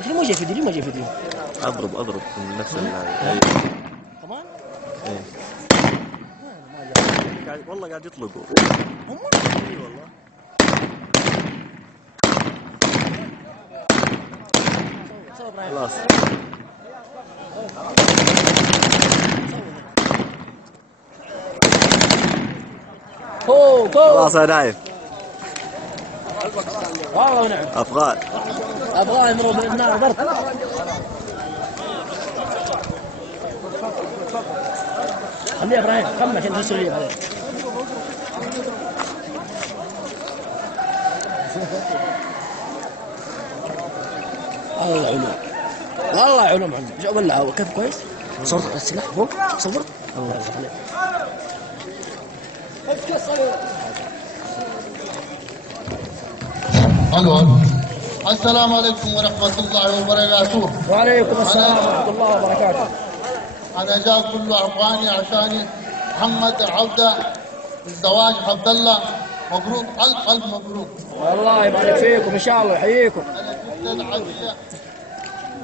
لكن مو جاي فيديو، ما جاي فيديو. اضرب من نفس هاي كمان؟ ايه والله قاعد يطلقوا هم؟ اي والله. خلاص خلاص يا نايف. والله نعم. افغان يمروا بالنار برد. خليه ابراهيم كمل عشان تحسوا لي بعدين. والله علوم، والله علوم عنه. شو ولع كيف كويس؟ صورت السلاح فوق صورت. الله يرضى عليك. الو السلام عليكم ورحمة الله وبركاته. وعليكم السلام ورحمة الله وبركاته. أنا جاء كله أفغاني عشاني محمد عودة الزواج عبد الله. مبروك ألف مبروك. الله يبارك فيكم إن شاء الله يحييكم. أنا جبت العافية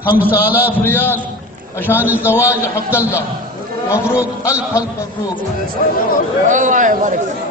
5000 ريال عشان الزواج عبد الله. مبروك ألف مبروك. الله يبارك فيك.